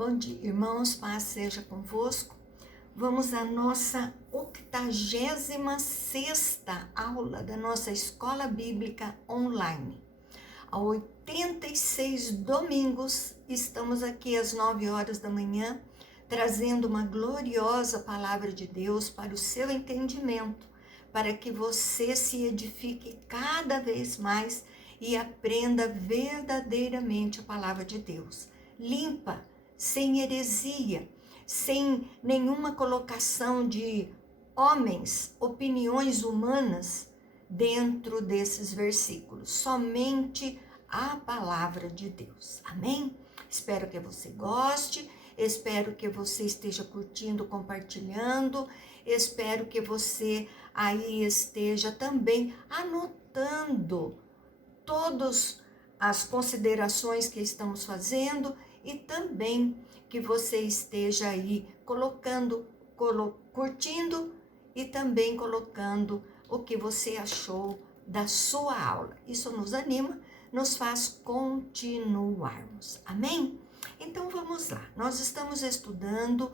Bom dia, irmãos, paz seja convosco. Vamos à nossa 86ª aula da nossa Escola Bíblica Online. Há 86 domingos, estamos aqui às 9 horas da manhã, trazendo uma gloriosa palavra de Deus para o seu entendimento, para que você se edifique cada vez mais e aprenda verdadeiramente a palavra de Deus. Limpa, sem heresia, sem nenhuma colocação de homens, opiniões humanas dentro desses versículos. Somente a palavra de Deus. Amém? Espero que você goste, espero que você esteja curtindo, compartilhando, espero que você aí esteja também anotando todas as considerações que estamos fazendo e também que você esteja aí curtindo e também colocando o que você achou da sua aula. Isso nos anima, nos faz continuarmos. Amém? Então vamos lá. Nós estamos estudando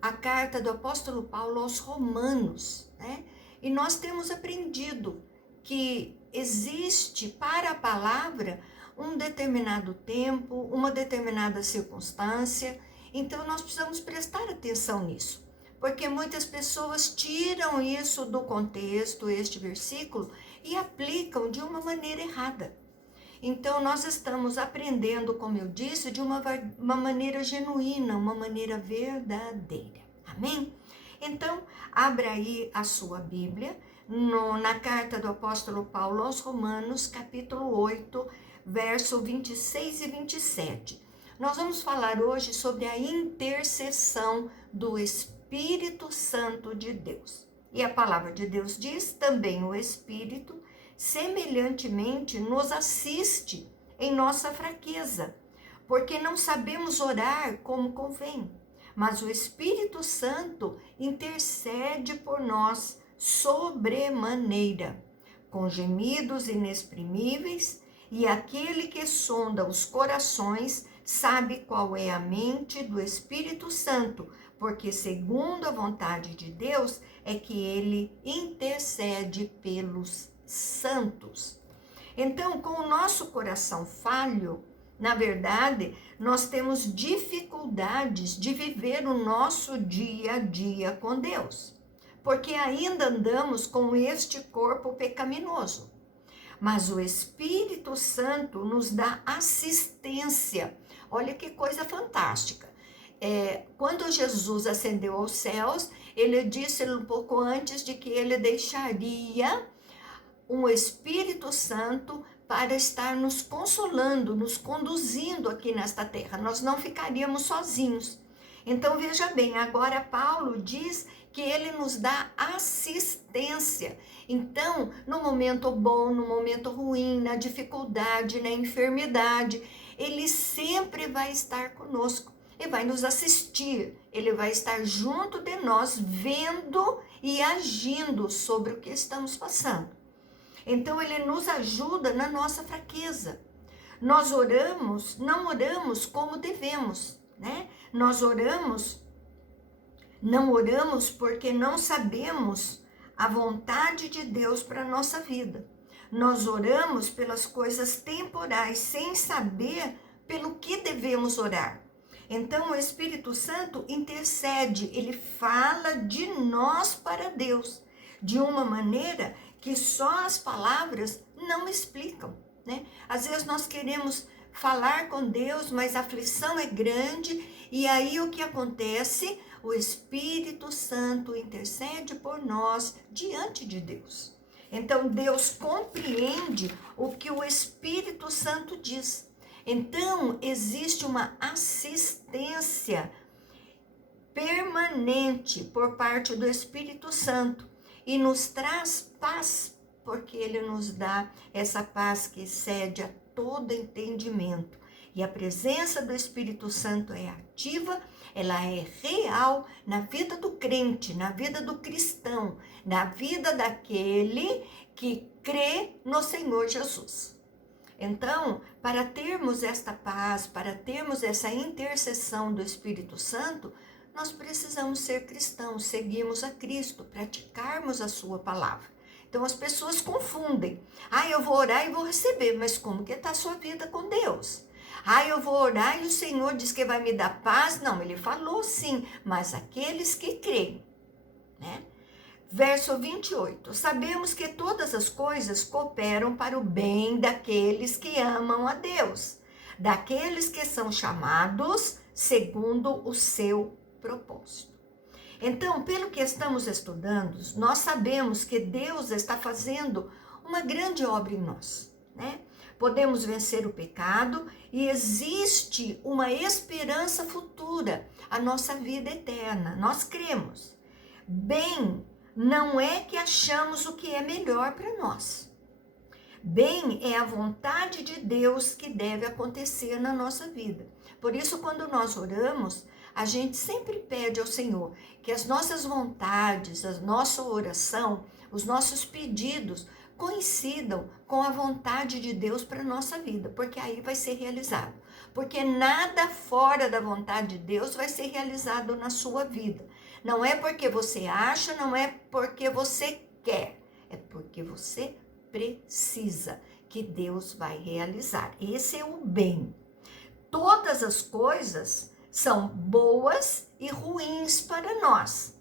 a carta do apóstolo Paulo aos Romanos, né? E nós temos aprendido que existe para a palavra um determinado tempo, uma determinada circunstância, então nós precisamos prestar atenção nisso, porque muitas pessoas tiram isso do contexto, este versículo, e aplicam de uma maneira errada. Então nós estamos aprendendo, como eu disse, de uma maneira genuína, uma maneira verdadeira. Amém? Então, abra aí a sua Bíblia, na carta do apóstolo Paulo aos Romanos, capítulo 8, verso 26 e 27. Nós vamos falar hoje sobre a intercessão do Espírito Santo de Deus. E a palavra de Deus diz, também o Espírito, semelhantemente, nos assiste em nossa fraqueza, porque não sabemos orar como convém. Mas o Espírito Santo intercede por nós sobremaneira, com gemidos inexprimíveis, e aquele que sonda os corações sabe qual é a mente do Espírito Santo, porque segundo a vontade de Deus é que ele intercede pelos santos. Então, com o nosso coração falho, na verdade, nós temos dificuldades de viver o nosso dia a dia com Deus, porque ainda andamos com este corpo pecaminoso. Mas o Espírito Santo nos dá assistência. Olha que coisa fantástica. Quando Jesus ascendeu aos céus, ele disse um pouco antes de que ele deixaria um Espírito Santo para estar nos consolando, nos conduzindo aqui nesta terra. Nós não ficaríamos sozinhos. Então veja bem, agora Paulo diz que ele nos dá assistência. Então, no momento bom, no momento ruim, na dificuldade, na enfermidade, ele sempre vai estar conosco e vai nos assistir. Ele vai estar junto de nós, vendo e agindo sobre o que estamos passando. Então, ele nos ajuda na nossa fraqueza. Nós oramos, não oramos como devemos, né? Nós não oramos porque não sabemos a vontade de Deus para a nossa vida. Nós oramos pelas coisas temporais, sem saber pelo que devemos orar. Então, o Espírito Santo intercede, ele fala de nós para Deus, de uma maneira que só as palavras não explicam, né? Às vezes nós queremos falar com Deus, mas a aflição é grande, e aí o que acontece? O Espírito Santo intercede por nós diante de Deus. Então, Deus compreende o que o Espírito Santo diz. Então, existe uma assistência permanente por parte do Espírito Santo e nos traz paz, porque ele nos dá essa paz que excede a todo entendimento. E a presença do Espírito Santo é ativa, ela é real na vida do crente, na vida do cristão, na vida daquele que crê no Senhor Jesus. Então, para termos esta paz, para termos essa intercessão do Espírito Santo, nós precisamos ser cristãos, seguirmos a Cristo, praticarmos a sua palavra. Então as pessoas confundem. Eu vou orar e vou receber, mas como que está a sua vida com Deus? Eu vou orar e o Senhor diz que vai me dar paz. Não, ele falou sim, mas aqueles que creem, né? Verso 28. Sabemos que todas as coisas cooperam para o bem daqueles que amam a Deus, daqueles que são chamados segundo o seu propósito. Então, pelo que estamos estudando, nós sabemos que Deus está fazendo uma grande obra em nós, né? Podemos vencer o pecado e existe uma esperança futura, a nossa vida eterna. Nós cremos. Bem, não é que achamos o que é melhor para nós. Bem, é a vontade de Deus que deve acontecer na nossa vida. Por isso, quando nós oramos, a gente sempre pede ao Senhor que as nossas vontades, a nossa oração, os nossos pedidos coincidam com a vontade de Deus para a nossa vida, porque aí vai ser realizado. Porque nada fora da vontade de Deus vai ser realizado na sua vida. Não é porque você acha, não é porque você quer, é porque você precisa que Deus vai realizar. Esse é o bem. Todas as coisas são boas e ruins para nós.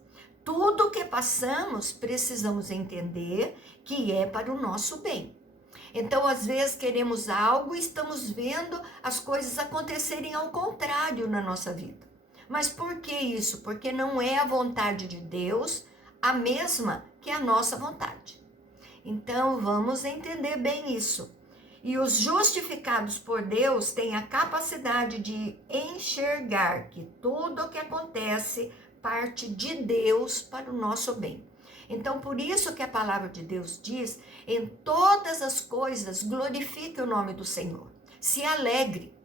Tudo que passamos, precisamos entender que é para o nosso bem. Então, às vezes, queremos algo e estamos vendo as coisas acontecerem ao contrário na nossa vida. Mas por que isso? Porque não é a vontade de Deus a mesma que a nossa vontade. Então, vamos entender bem isso. E os justificados por Deus têm a capacidade de enxergar que tudo o que acontece parte de Deus para o nosso bem. Então, por isso que a palavra de Deus diz, em todas as coisas, glorifique o nome do Senhor. Se alegre.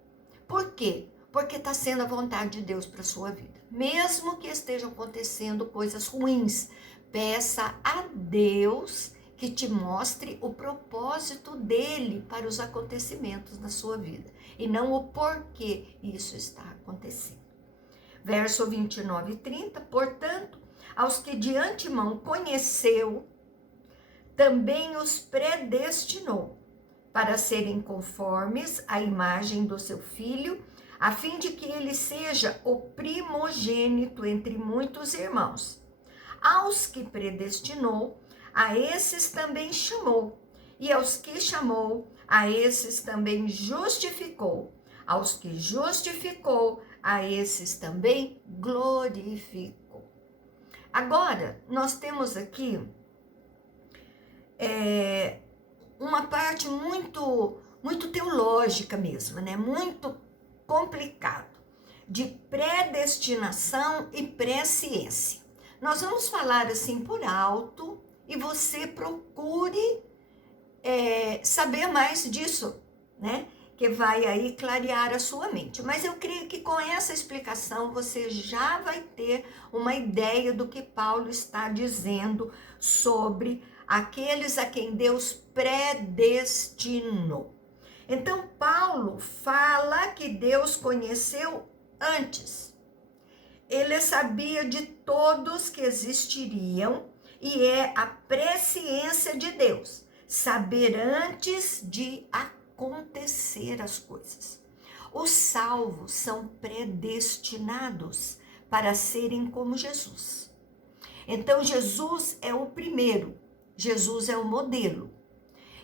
Por quê? Porque está sendo a vontade de Deus para a sua vida. Mesmo que estejam acontecendo coisas ruins, peça a Deus que te mostre o propósito dele para os acontecimentos na sua vida. E não o porquê isso está acontecendo. Verso 29 e 30, portanto, aos que de antemão conheceu, também os predestinou para serem conformes à imagem do seu Filho, a fim de que ele seja o primogênito entre muitos irmãos. Aos que predestinou, a esses também chamou, e aos que chamou, a esses também justificou. Aos que justificou, a esses também glorificou. Agora, nós temos aqui uma parte muito teológica mesmo, né? Muito complicado, de predestinação e presciência. Nós vamos falar assim por alto e você procure saber mais disso, né? Que vai aí clarear a sua mente. Mas eu creio que com essa explicação você já vai ter uma ideia do que Paulo está dizendo sobre aqueles a quem Deus predestinou. Então, Paulo fala que Deus conheceu antes. Ele sabia de todos que existiriam e é a presciência de Deus, saber antes de acontecer as coisas. Os salvos são predestinados para serem como Jesus. Então, Jesus é o primeiro, Jesus é o modelo.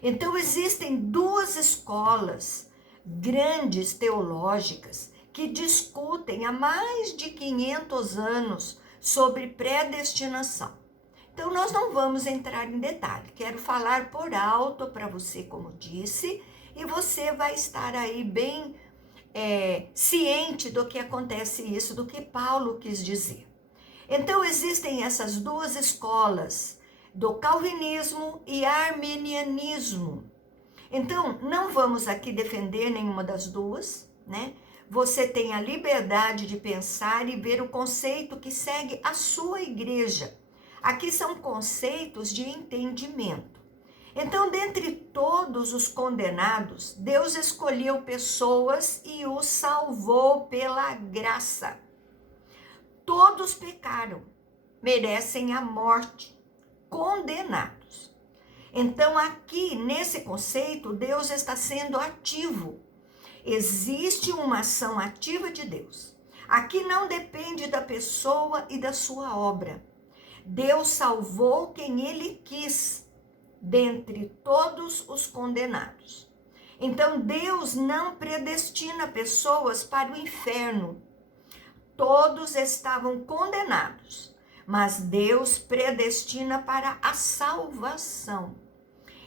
Então, existem duas escolas grandes teológicas que discutem há mais de 500 anos sobre predestinação. Então, nós não vamos entrar em detalhe. Quero falar por alto para você, como disse, e você vai estar aí bem ciente do que acontece isso, do que Paulo quis dizer. Então, existem essas duas escolas, do calvinismo e arminianismo. Então, não vamos aqui defender nenhuma das duas, né? Você tem a liberdade de pensar e ver o conceito que segue a sua igreja. Aqui são conceitos de entendimento. Então, dentre todos os condenados, Deus escolheu pessoas e os salvou pela graça. Todos pecaram, merecem a morte, condenados. Então, aqui nesse conceito, Deus está sendo ativo. Existe uma ação ativa de Deus. Aqui não depende da pessoa e da sua obra. Deus salvou quem Ele quis, dentre todos os condenados. Então, Deus não predestina pessoas para o inferno. Todos estavam condenados, mas Deus predestina para a salvação.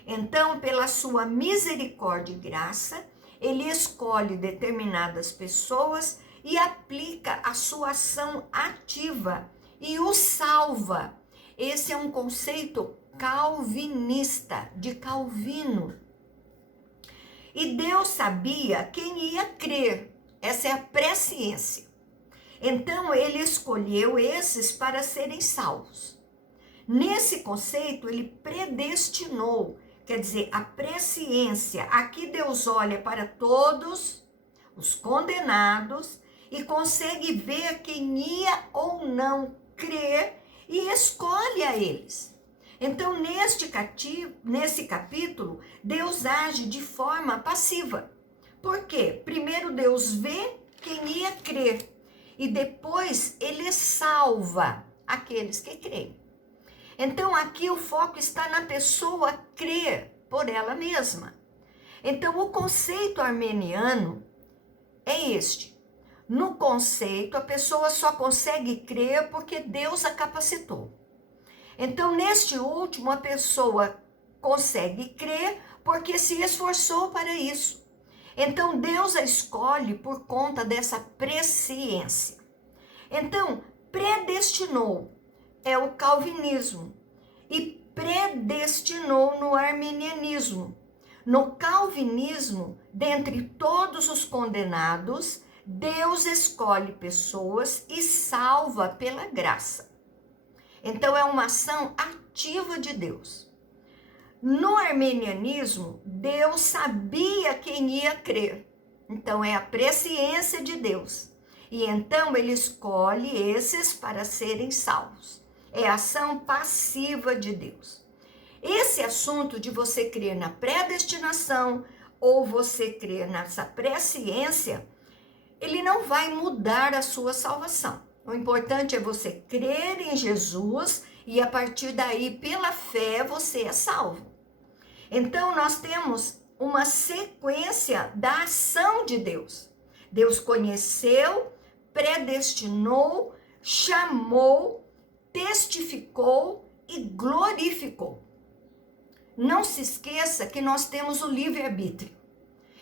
Então, pela sua misericórdia e graça, Ele escolhe determinadas pessoas e aplica a sua ação ativa e os salva. Esse é um conceito calvinista, de Calvino. E Deus sabia quem ia crer. Essa é a presciência. Então, Ele escolheu esses para serem salvos. Nesse conceito, Ele predestinou, quer dizer, a presciência. Aqui Deus olha para todos os condenados e consegue ver quem ia ou não crer e escolhe a eles. Então, nesse capítulo, Deus age de forma passiva. Por quê? Primeiro Deus vê quem ia crer e depois Ele salva aqueles que creem. Então, aqui o foco está na pessoa crer por ela mesma. Então, o conceito armeniano é este. No conceito, a pessoa só consegue crer porque Deus a capacitou. Então, neste último, a pessoa consegue crer porque se esforçou para isso. Então, Deus a escolhe por conta dessa presciência. Então, predestinou é o calvinismo e predestinou no arminianismo. No calvinismo, dentre todos os condenados, Deus escolhe pessoas e salva pela graça. Então, é uma ação ativa de Deus. No arminianismo, Deus sabia quem ia crer. Então, é a presciência de Deus. E então, Ele escolhe esses para serem salvos. É a ação passiva de Deus. Esse assunto de você crer na predestinação ou você crer nessa presciência, ele não vai mudar a sua salvação. O importante é você crer em Jesus e a partir daí, pela fé, você é salvo. Então, nós temos uma sequência da ação de Deus. Deus conheceu, predestinou, chamou, testificou e glorificou. Não se esqueça que nós temos o livre-arbítrio.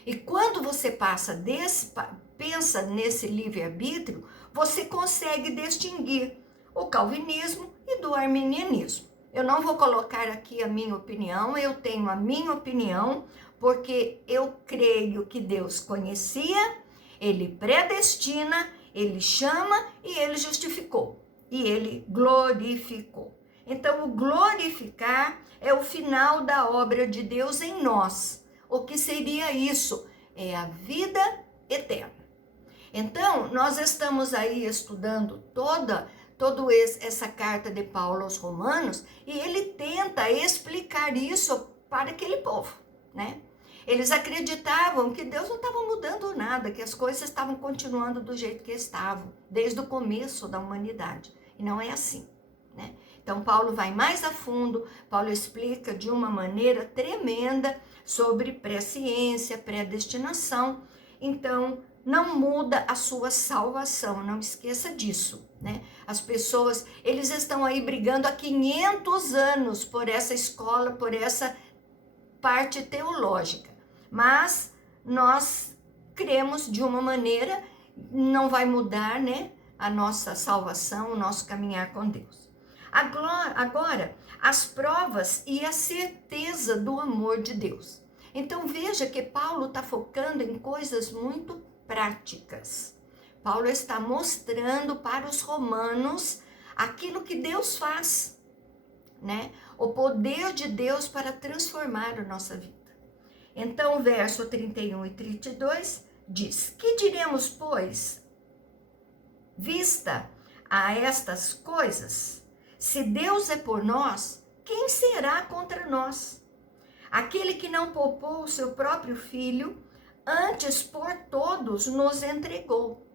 E quando você pensa nesse livre-arbítrio, você consegue distinguir o calvinismo e do arminianismo. Eu não vou colocar aqui a minha opinião, eu tenho a minha opinião, porque eu creio que Deus conhecia, Ele predestina, Ele chama e Ele justificou. E Ele glorificou. Então, o glorificar é o final da obra de Deus em nós. O que seria isso? É a vida eterna. Então, nós estamos aí estudando toda essa carta de Paulo aos Romanos e ele tenta explicar isso para aquele povo, né? Eles acreditavam que Deus não estava mudando nada, que as coisas estavam continuando do jeito que estavam, desde o começo da humanidade. E não é assim, né? Então, Paulo vai mais a fundo, Paulo explica de uma maneira tremenda sobre presciência, predestinação. Então, não muda a sua salvação, não esqueça disso, né? As pessoas, eles estão aí brigando há 500 anos por essa escola, por essa parte teológica. Mas nós cremos de uma maneira, não vai mudar, né, a nossa salvação, o nosso caminhar com Deus. Agora, as provas e a certeza do amor de Deus. Então veja que Paulo está focando em coisas muito práticas. Paulo está mostrando para os romanos aquilo que Deus faz. né? O poder de Deus para transformar a nossa vida. Então, verso 31 e 32 diz: que diremos, pois, vista a estas coisas? Se Deus é por nós, quem será contra nós? Aquele que não poupou o seu próprio filho, antes por todos nos entregou.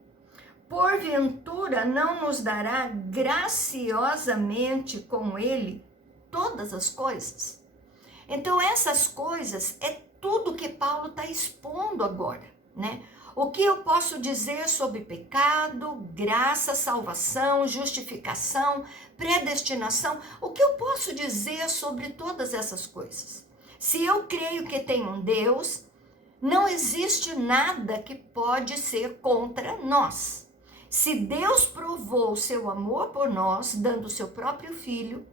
Porventura não nos dará graciosamente com ele todas as coisas? Então essas coisas é tudo que Paulo está expondo agora, né? O que eu posso dizer sobre pecado, graça, salvação, justificação, predestinação? O que eu posso dizer sobre todas essas coisas? Se eu creio que tem um Deus, não existe nada que pode ser contra nós. Se Deus provou o seu amor por nós, dando o seu próprio filho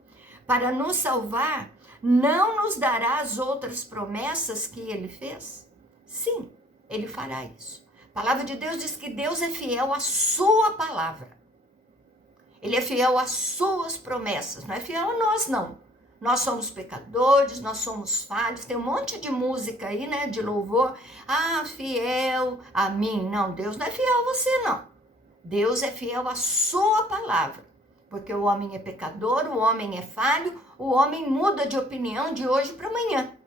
para nos salvar, não nos dará as outras promessas que ele fez? Sim, ele fará isso. A palavra de Deus diz que Deus é fiel à sua palavra. Ele é fiel às suas promessas, não é fiel a nós, não. Nós somos pecadores, nós somos falhos, tem um monte de música aí, né, de louvor. Ah, fiel a mim. Não, Deus não é fiel a você, não. Deus é fiel à sua palavra. Porque o homem é pecador, o homem é falho, o homem muda de opinião de hoje para amanhã.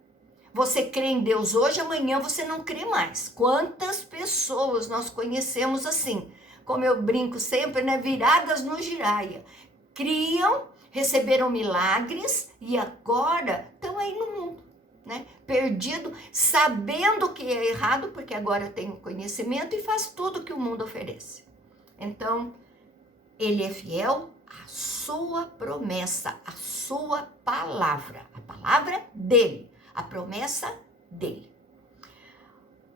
Você crê em Deus hoje, amanhã você não crê mais. Quantas pessoas nós conhecemos assim? Como eu brinco sempre, né? Viradas no giraia. Criam, receberam milagres e agora estão aí no mundo, né? Perdido, sabendo que é errado, porque agora tem o conhecimento e faz tudo que o mundo oferece. Então, ele é fiel à sua promessa, à sua palavra, a palavra dele, a promessa dele.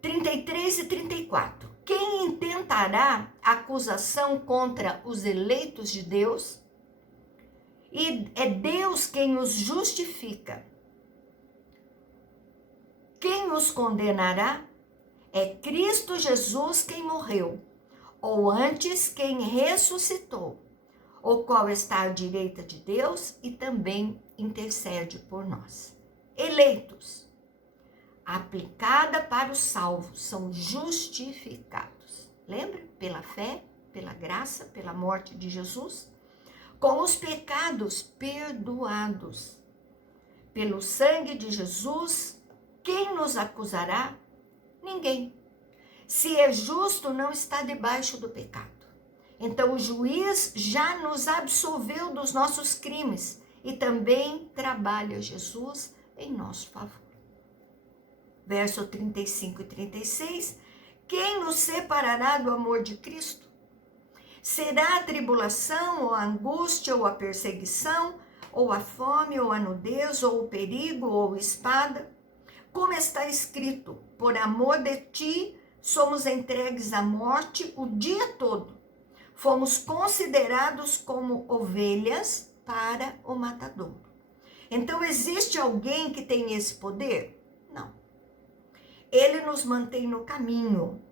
33 e 34. Quem intentará acusação contra os eleitos de Deus? E é Deus quem os justifica. Quem os condenará? É Cristo Jesus quem morreu, ou antes quem ressuscitou, o qual está à direita de Deus e também intercede por nós. Eleitos, aplicada para os salvos, são justificados. Lembra? Pela fé, pela graça, pela morte de Jesus. Com os pecados perdoados. Pelo sangue de Jesus, quem nos acusará? Ninguém. Se é justo, não está debaixo do pecado. Então o juiz já nos absolveu dos nossos crimes e também trabalha Jesus em nosso favor. Verso 35 e 36. Quem nos separará do amor de Cristo? Será a tribulação, ou a angústia, ou a perseguição, ou a fome, ou a nudez, ou o perigo, ou a espada? Como está escrito, por amor de ti, somos entregues à morte o dia todo. Fomos considerados como ovelhas para o matadouro. Então, existe alguém que tem esse poder? Não. Ele nos mantém no caminho.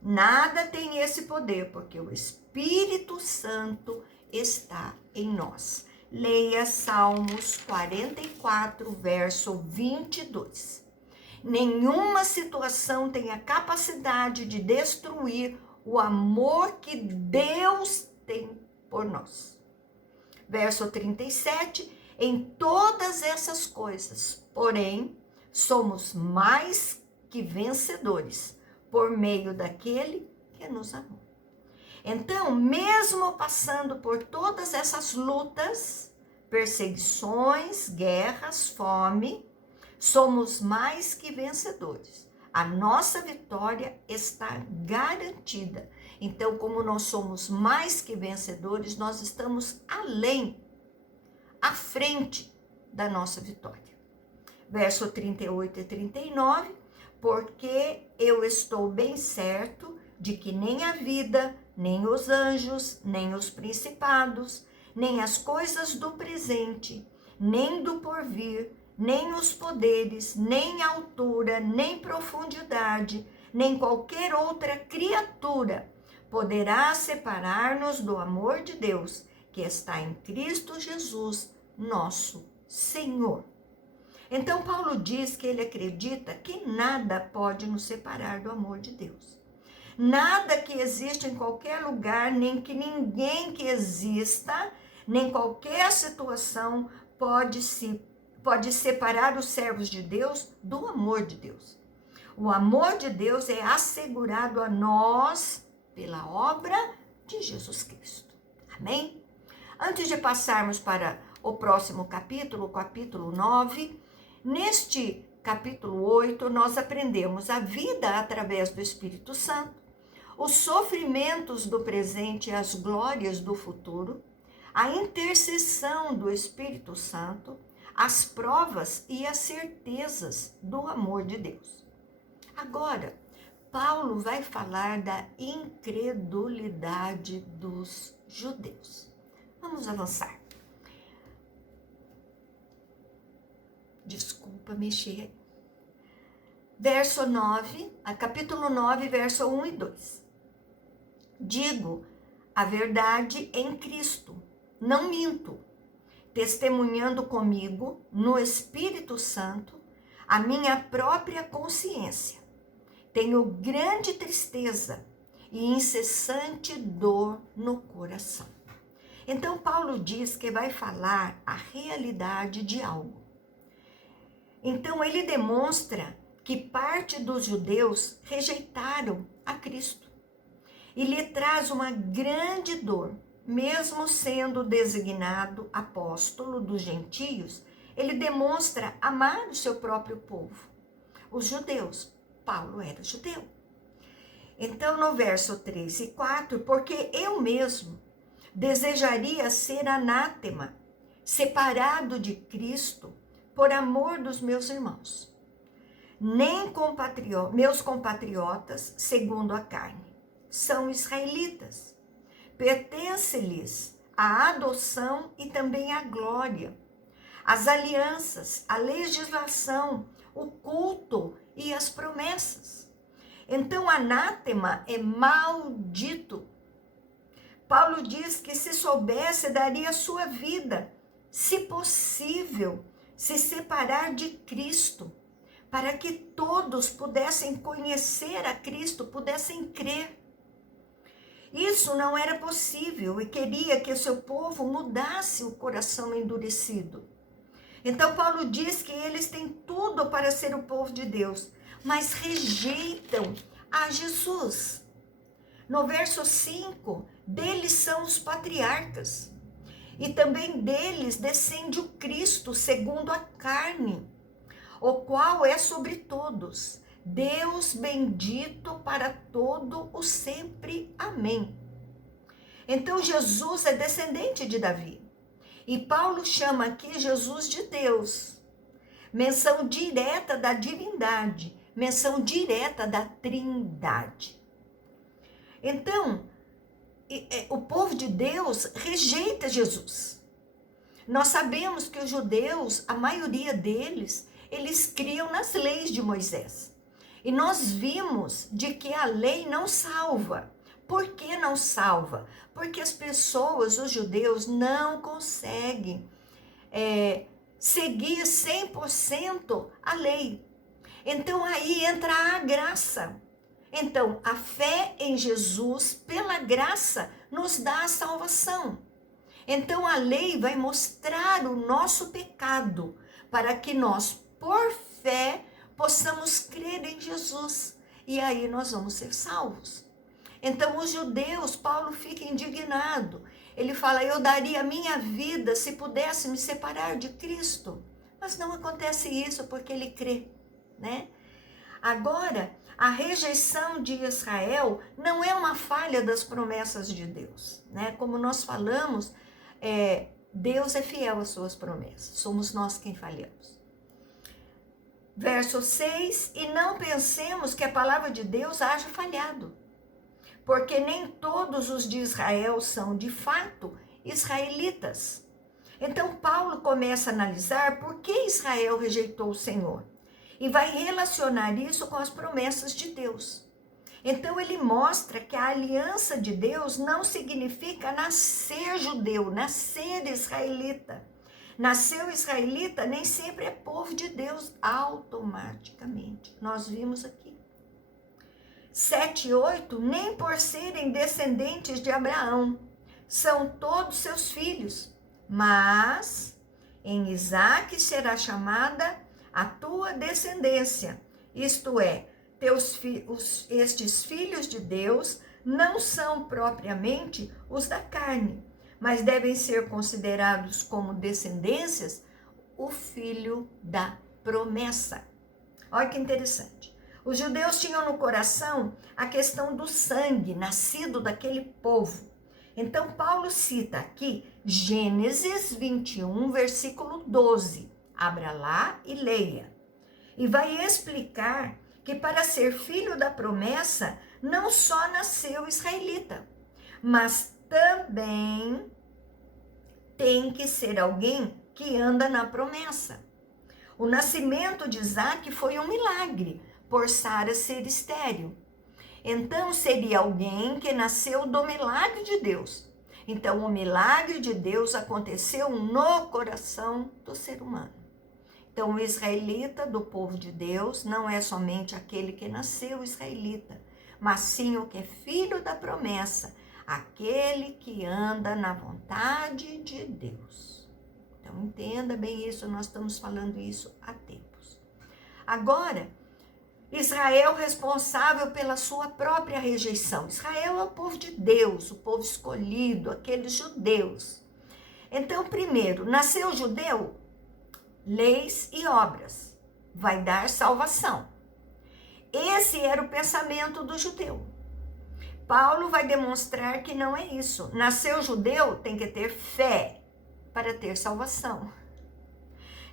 Nada tem esse poder, porque o Espírito Santo está em nós. Leia Salmos 44, verso 22. Nenhuma situação tem a capacidade de destruir o amor que Deus tem por nós. Verso 37, em todas essas coisas, porém, somos mais que vencedores, por meio daquele que nos amou. Então, mesmo passando por todas essas lutas, perseguições, guerras, fome, somos mais que vencedores. A nossa vitória está garantida. Então, como nós somos mais que vencedores, nós estamos além, à frente da nossa vitória. Verso 38 e 39, porque eu estou bem certo de que nem a vida, nem os anjos, nem os principados, nem as coisas do presente, nem do porvir, nem os poderes, nem altura, nem profundidade, nem qualquer outra criatura poderá separar-nos do amor de Deus, que está em Cristo Jesus, nosso Senhor. Então Paulo diz que ele acredita que nada pode nos separar do amor de Deus. Nada que existe em qualquer lugar, nem que ninguém que exista, nem qualquer situação pode separar os servos de Deus do amor de Deus. O amor de Deus é assegurado a nós pela obra de Jesus Cristo. Amém? Antes de passarmos para o próximo capítulo, o capítulo 9, neste capítulo 8, nós aprendemos a vida através do Espírito Santo, os sofrimentos do presente e as glórias do futuro, a intercessão do Espírito Santo, as provas e as certezas do amor de Deus. Agora, Paulo vai falar da incredulidade dos judeus. Vamos avançar. Desculpa mexer aí. Verso 9, capítulo 9, verso 1 e 2. Digo a verdade em Cristo, não minto, testemunhando comigo no Espírito Santo a minha própria consciência. Tenho grande tristeza e incessante dor no coração. Então Paulo diz que vai falar a realidade de algo. Então ele demonstra que parte dos judeus rejeitaram a Cristo. E lhe traz uma grande dor, mesmo sendo designado apóstolo dos gentios, ele demonstra amar o seu próprio povo, os judeus. Paulo era judeu. Então, no verso 3 e 4, porque eu mesmo desejaria ser anátema, separado de Cristo, por amor dos meus irmãos, nem meus compatriotas, segundo a carne, são israelitas. Pertence-lhes a adoção e também a glória, as alianças, a legislação, o culto e as promessas. Então, anátema é maldito. Paulo diz que se soubesse, daria sua vida, se possível, se separar de Cristo, para que todos pudessem conhecer a Cristo, pudessem crer. Isso não era possível e queria que o seu povo mudasse o coração endurecido. Então Paulo diz que eles têm tudo para ser o povo de Deus, mas rejeitam a Jesus. No verso 5, deles são os patriarcas, e também deles descende o Cristo segundo a carne, o qual é sobre todos, Deus bendito para todo o sempre. Amém. Então Jesus é descendente de Davi. E Paulo chama aqui Jesus de Deus. Menção direta da divindade. Menção direta da trindade. Então, o povo de Deus rejeita Jesus. Nós sabemos que os judeus, a maioria deles, eles criam nas leis de Moisés. E nós vimos de que a lei não salva. Por que não salva? Porque as pessoas, os judeus, não conseguem seguir 100% a lei. Então aí entra a graça. Então a fé em Jesus, pela graça, nos dá a salvação. Então a lei vai mostrar o nosso pecado, para que nós, por fé, possamos crer em Jesus, e aí nós vamos ser salvos. Então os judeus, Paulo fica indignado, ele fala, eu daria a minha vida se pudesse me separar de Cristo, mas não acontece isso porque ele crê, né? Agora, a rejeição de Israel não é uma falha das promessas de Deus, né? Como nós falamos, Deus é fiel às suas promessas, somos nós quem falhamos. Verso 6, e não pensemos que a palavra de Deus haja falhado, porque nem todos os de Israel são, de fato, israelitas. Então, Paulo começa a analisar por que Israel rejeitou o Senhor, e vai relacionar isso com as promessas de Deus. Então, ele mostra que a aliança de Deus não significa nascer judeu, nascer israelita. Nasceu israelita nem sempre é povo de Deus automaticamente. Nós vimos aqui. 7 e 8, nem por serem descendentes de Abraão, são todos seus filhos, mas em Isaque será chamada a tua descendência, isto é, estes filhos de Deus não são propriamente os da carne, mas devem ser considerados como descendências o filho da promessa. Olha que interessante. Os judeus tinham no coração a questão do sangue nascido daquele povo. Então, Paulo cita aqui Gênesis 21, versículo 12. Abra lá e leia. E vai explicar que para ser filho da promessa, não só nasceu israelita, mas também tem que ser alguém que anda na promessa. O nascimento de Isaque foi um milagre, por Sara ser estéril. Então, seria alguém que nasceu do milagre de Deus. Então, o milagre de Deus aconteceu no coração do ser humano. Então, o israelita do povo de Deus não é somente aquele que nasceu israelita, mas sim o que é filho da promessa, aquele que anda na vontade de Deus. Então, entenda bem isso, nós estamos falando isso há tempos. Agora, Israel responsável pela sua própria rejeição. Israel é o povo de Deus, o povo escolhido, aqueles judeus. Então, primeiro, nasceu judeu, leis e obras, vai dar salvação. Esse era o pensamento do judeu. Paulo vai demonstrar que não é isso. Nasceu judeu, tem que ter fé para ter salvação.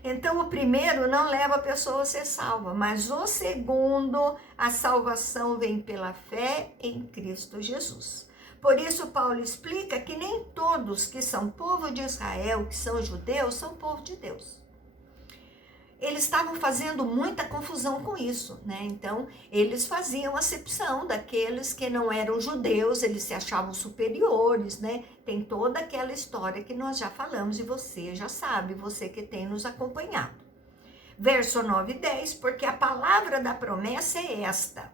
Então, o primeiro não leva a pessoa a ser salva, mas o segundo, a salvação vem pela fé em Cristo Jesus. Por isso, Paulo explica que nem todos que são povo de Israel, que são judeus, são povo de Deus. Eles estavam fazendo muita confusão com isso, né? Então, eles faziam acepção daqueles que não eram judeus, eles se achavam superiores, né? Tem toda aquela história que nós já falamos e você já sabe, você que tem nos acompanhado. Verso 9 e 10, porque a palavra da promessa é esta: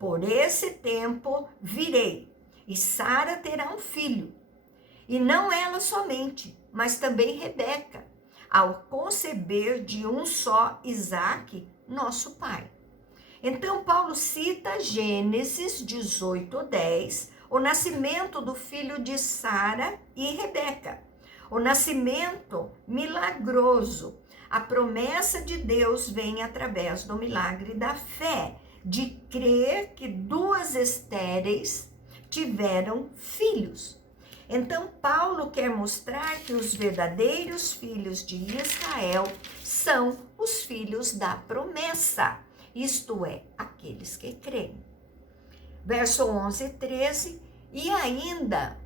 por esse tempo virei, e Sara terá um filho, e não ela somente, mas também Rebeca, ao conceber de um só Isaque, nosso pai. Então, Paulo cita Gênesis 18:10, o nascimento do filho de Sara e Rebeca, o nascimento milagroso. A promessa de Deus vem através do milagre da fé, de crer que duas estéreis tiveram filhos. Então, Paulo quer mostrar que os verdadeiros filhos de Israel são os filhos da promessa, isto é, aqueles que creem. Verso 11 e 13, e ainda...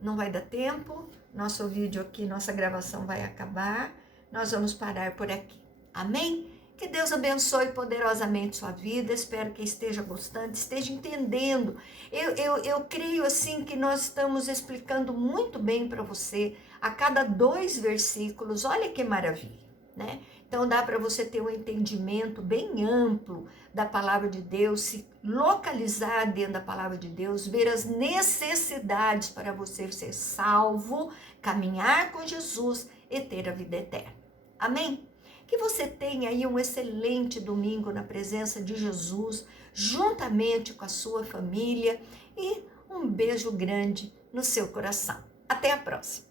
Não vai dar tempo, nosso vídeo aqui, nossa gravação vai acabar, nós vamos parar por aqui. Amém? Que Deus abençoe poderosamente sua vida, espero que esteja gostando, esteja entendendo. Eu creio assim que nós estamos explicando muito bem para você a cada 2 versículos, olha que maravilha, né? Então dá para você ter um entendimento bem amplo da palavra de Deus, se localizar dentro da palavra de Deus, ver as necessidades para você ser salvo, caminhar com Jesus e ter a vida eterna. Amém? Que você tenha aí um excelente domingo na presença de Jesus, juntamente com a sua família, e um beijo grande no seu coração. Até a próxima!